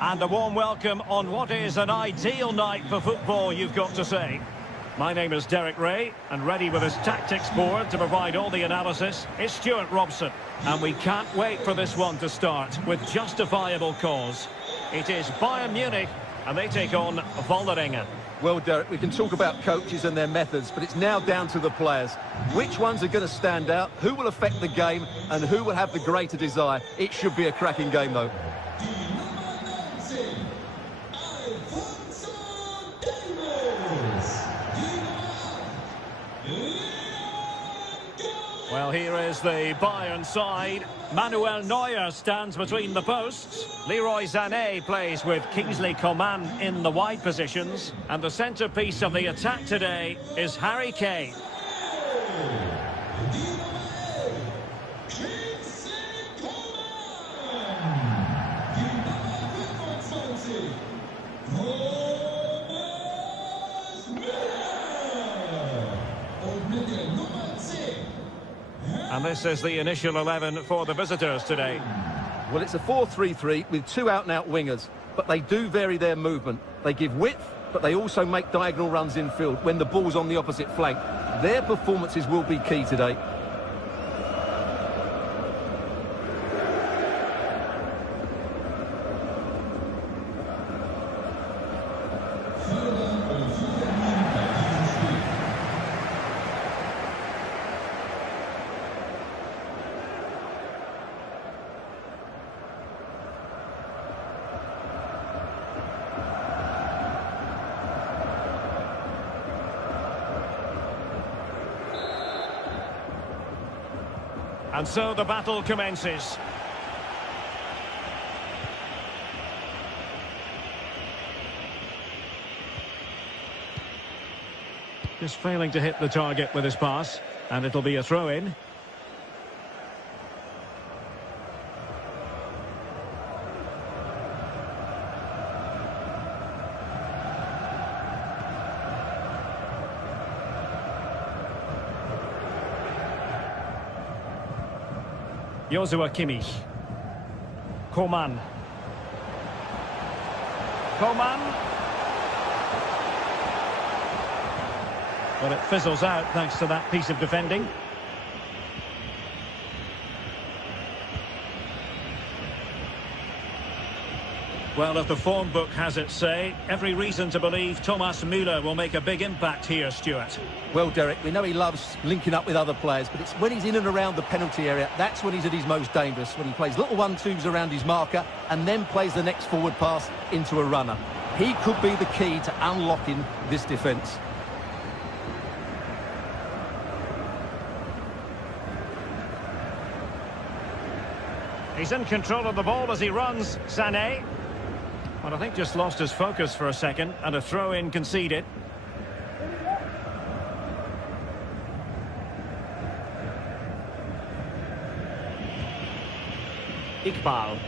And a warm welcome on what is an ideal night for football, you've got to say. My name is Derek Ray, and ready with his tactics board to provide all the analysis is Stuart Robson. And we can't wait for this one to start with justifiable cause. It is Bayern Munich, and they take on Vålerenga. Well, Derek, we can talk about coaches and their methods, but it's now down to the players. Which ones are going to stand out, who will affect the game, and who will have the greater desire? It should be a cracking game, though. Well, here is the Bayern side. Manuel Neuer stands between the posts. Leroy Sané plays with Kingsley Coman in the wide positions. And the centrepiece of the attack today is Harry Kane. And this is the initial 11 for the visitors today. Well, it's a 4-3-3 with two out-and-out wingers, but they do vary their movement. They give width, but they also make diagonal runs in field when the ball's on the opposite flank. Their performances will be key today. And so the battle commences. Just failing to hit the target with his pass, and it'll be a throw-in. Joshua Kimmich. Coman. But it fizzles out thanks to that piece of defending. Well, if the form book has its say, every reason to believe Thomas Müller will make a big impact here, Stuart. Well, Derek, we know he loves linking up with other players, but it's when he's in and around the penalty area, that's when he's at his most dangerous, when he plays little 1-2s around his marker and then plays the next forward pass into a runner. He could be the key to unlocking this defence. He's in control of the ball as he runs, Sané. Well, I think just lost his focus for a second, and a throw-in conceded. Iqbal.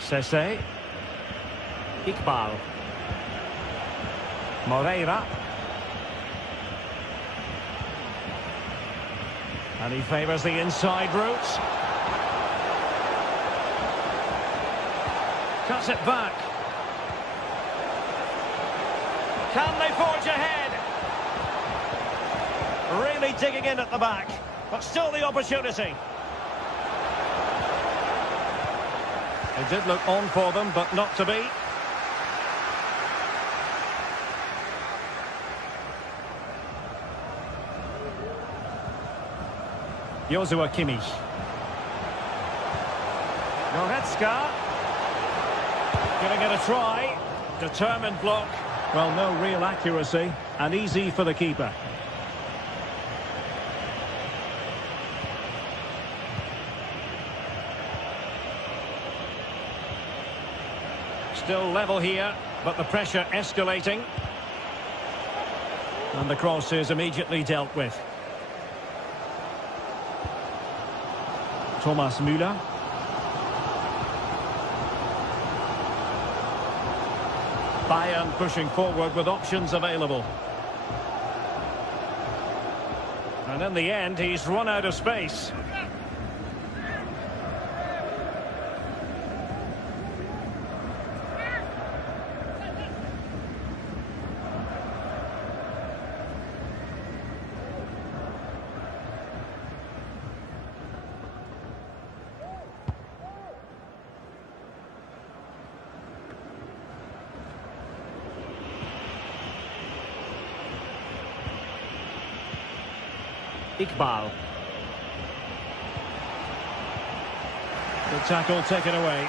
Cisse. Iqbal. Moreira. And he favours the inside route. Cuts it back. Can they forge ahead? Really digging in at the back, but still the opportunity. It did look on for them, but not to be. Joshua Kimmich. Goretzka. Giving it a try. Determined block. Well, no real accuracy, and easy for the keeper. Still level here, but the pressure escalating. And the cross is immediately dealt with. Thomas Müller. Bayern pushing forward with options available. And in the end, he's run out of space. Iqbal. The tackle taken away.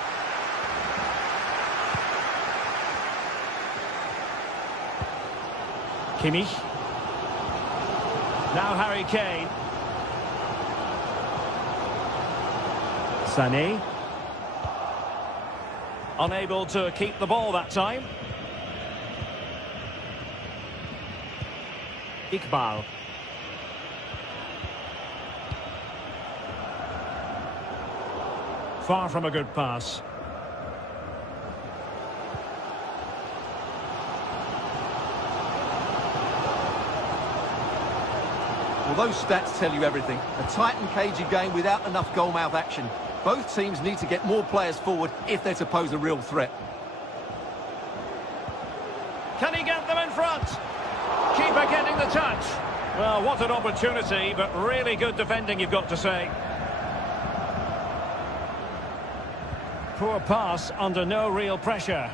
Kimmich. Now Harry Kane. Sané. Unable to keep the ball that time. Iqbal. Far from a good pass. Well, those stats tell you everything. A tight and cagey game without enough goal-mouth action. Both teams need to get more players forward if they're to pose a real threat. Can he get them in front? Keeper getting the touch. Well, what an opportunity, but really good defending, you've got to say. Poor pass under no real pressure.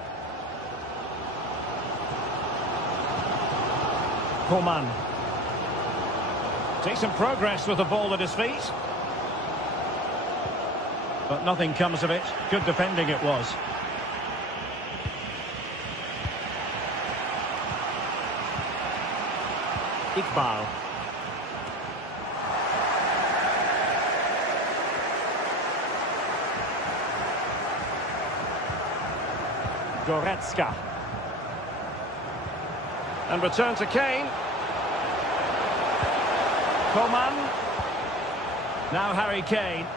Coman. Decent progress with the ball at his feet. But nothing comes of it. Good defending it was. Iqbal. Goretzka. And return to Kane. Coman. Now Harry Kane.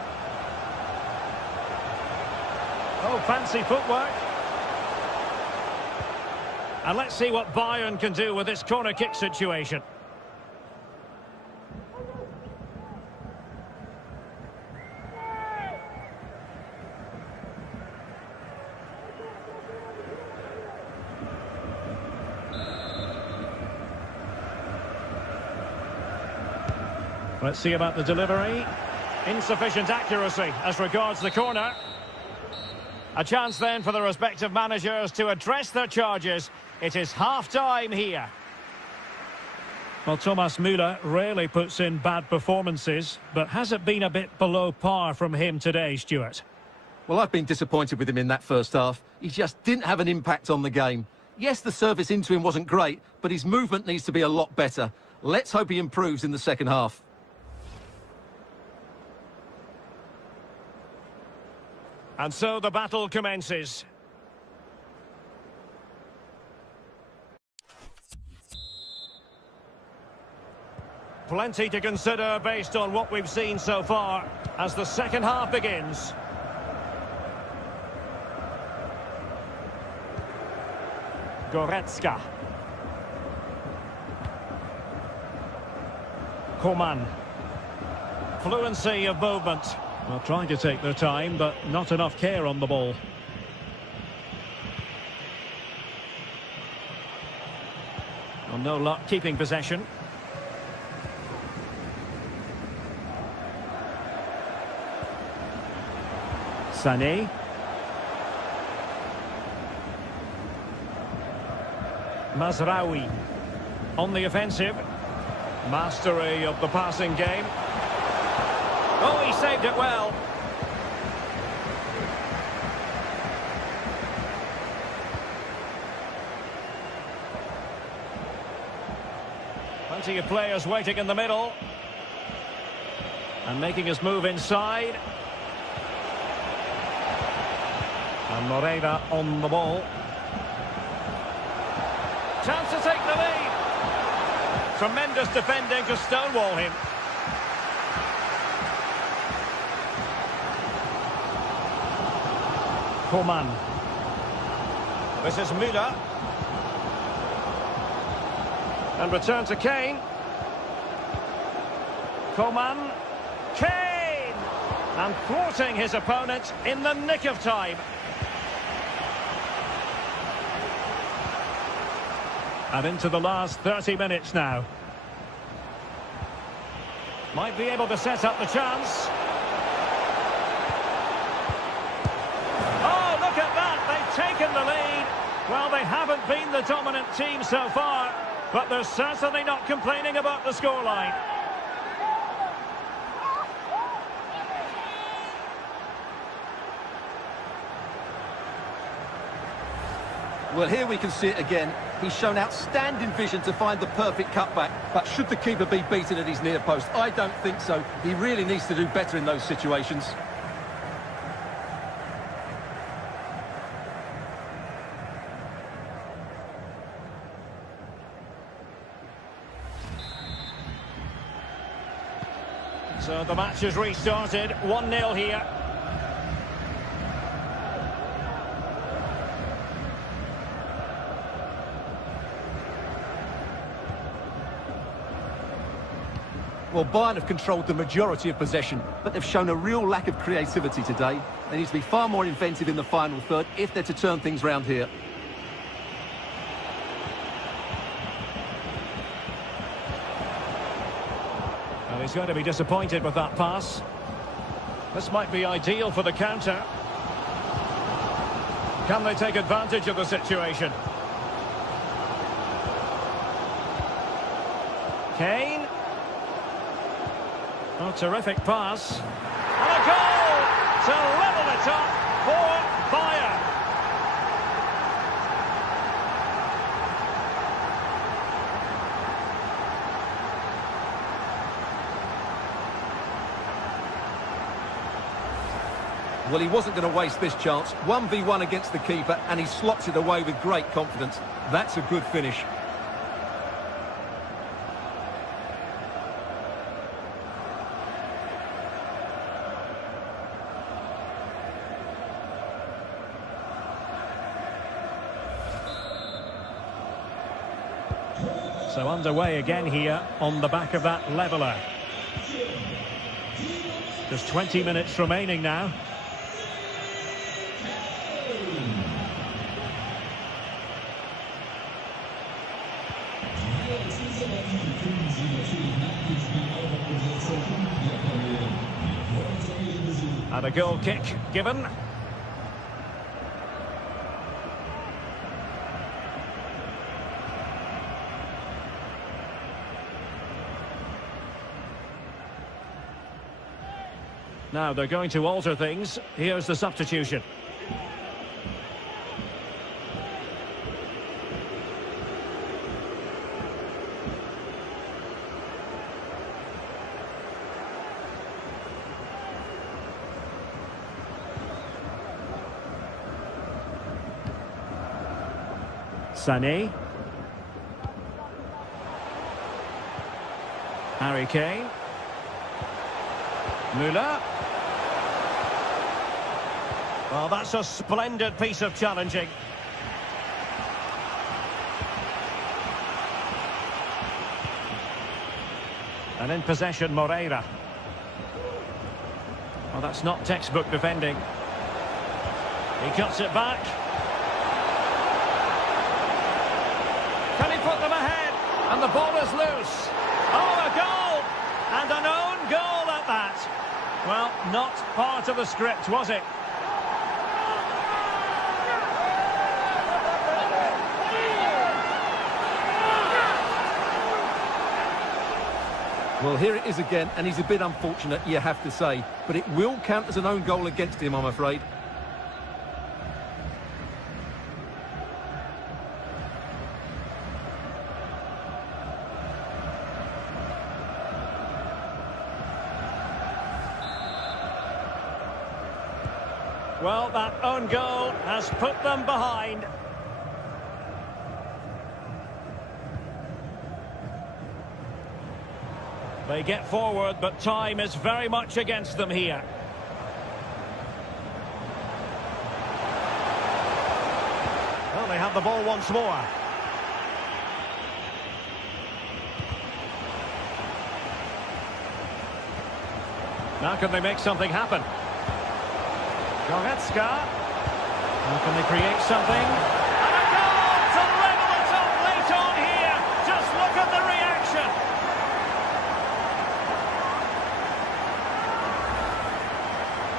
Oh, fancy footwork. And let's see what Bayern can do with this corner kick situation. Let's see about the delivery. Insufficient accuracy as regards the corner. A chance then for the respective managers to address their charges. It is half-time here. Well, Thomas Müller rarely puts in bad performances, but has it been a bit below par from him today, Stuart? Well, I've been disappointed with him in that first half. He just didn't have an impact on the game. Yes, the service into him wasn't great, but his movement needs to be a lot better. Let's hope he improves in the second half. And so the battle commences. Plenty to consider based on what we've seen so far as the second half begins. Goretzka. Coman. Fluency of movement. Well, trying to take their time, but not enough care on the ball. Well, no luck keeping possession. Sané. Mazraoui. On the offensive. Mastery of the passing game. Oh, he saved it well. Plenty of players waiting in the middle. And making his move inside. And Moreira on the ball. Chance to take the lead. Tremendous defending to stonewall him. Coman. This is Müller. And return to Kane. Coman. Kane! And thwarting his opponent in the nick of time. And into the last 30 minutes now. Might be able to set up the chance. Oh, look at that! They've taken the lead. Well, they haven't been the dominant team so far, but they're certainly not complaining about the scoreline. Well, here we can see it again. He's shown outstanding vision to find the perfect cutback. But should the keeper be beaten at his near post? I don't think so. He really needs to do better in those situations. So the match has restarted. 1-0 here. Well, Bayern have controlled the majority of possession, but they've shown a real lack of creativity today. They need to be far more inventive in the final third if they're to turn things round here. Well, he's going to be disappointed with that pass. This might be ideal for the counter. Can they take advantage of the situation? Kane. Oh, terrific pass. And a goal to level it up for Bayern. Well, he wasn't going to waste this chance. 1v1 against the keeper, and he slots it away with great confidence. That's a good finish. So underway again here on the back of that leveller. Just 20 minutes remaining now. And a goal kick given. Now they're going to alter things. Here's the substitution. Sané. Harry Kane. Müller. Well, that's a splendid piece of challenging. And in possession, Moreira. Well, that's not textbook defending. He cuts it back. Can he put them ahead? And the ball is loose. Oh, a goal! And an own goal at that. Well, not part of the script, was it? Well, here it is again, and he's a bit unfortunate, you have to say. But it will count as an own goal against him, I'm afraid. Well, that own goal has put them behind. They get forward, but time is very much against them here. Well, they have the ball once more. Now can they make something happen? Goretzka. Now can they create something? And a goal to level it up late on here. Just look at the reaction.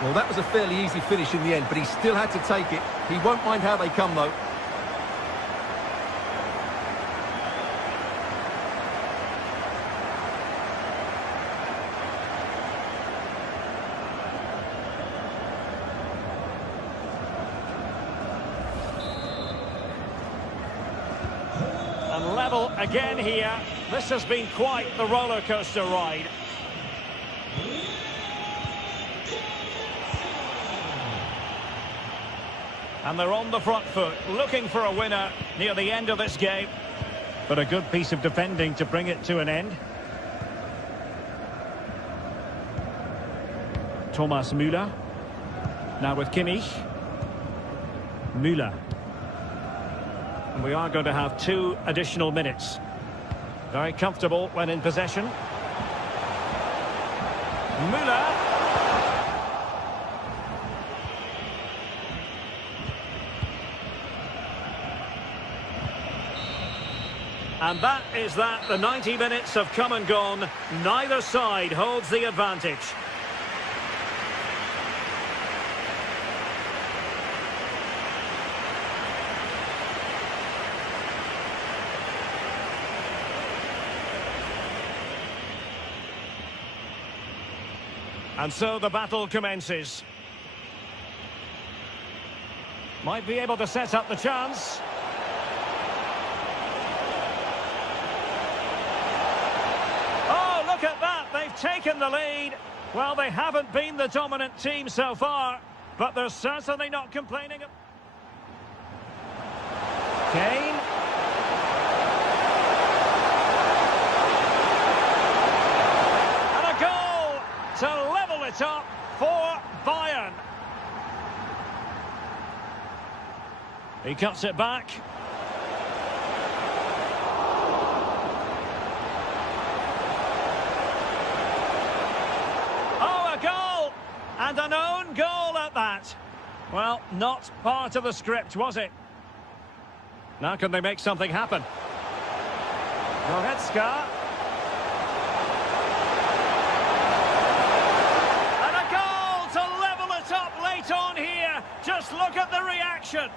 Well, that was a fairly easy finish in the end, but he still had to take it. He won't mind how they come, though. And level again here. This has been quite the roller coaster ride. And they're on the front foot, looking for a winner near the end of this game. But a good piece of defending to bring it to an end. Thomas Müller. Now with Kimmich. Müller. And we are going to have 2 additional minutes. Very comfortable when in possession. Müller. And that is that. The 90 minutes have come and gone. Neither side holds the advantage. And so the battle commences. Might be able to set up the chance. Oh, look at that. They've taken the lead. Well, they haven't been the dominant team so far, but they're certainly not complaining. Kane. To level it up for Bayern. He cuts it back. Oh, a goal! And an own goal at that. Well, not part of the script, was it? Now can they make something happen? Goretzka. On here, just look at the reaction.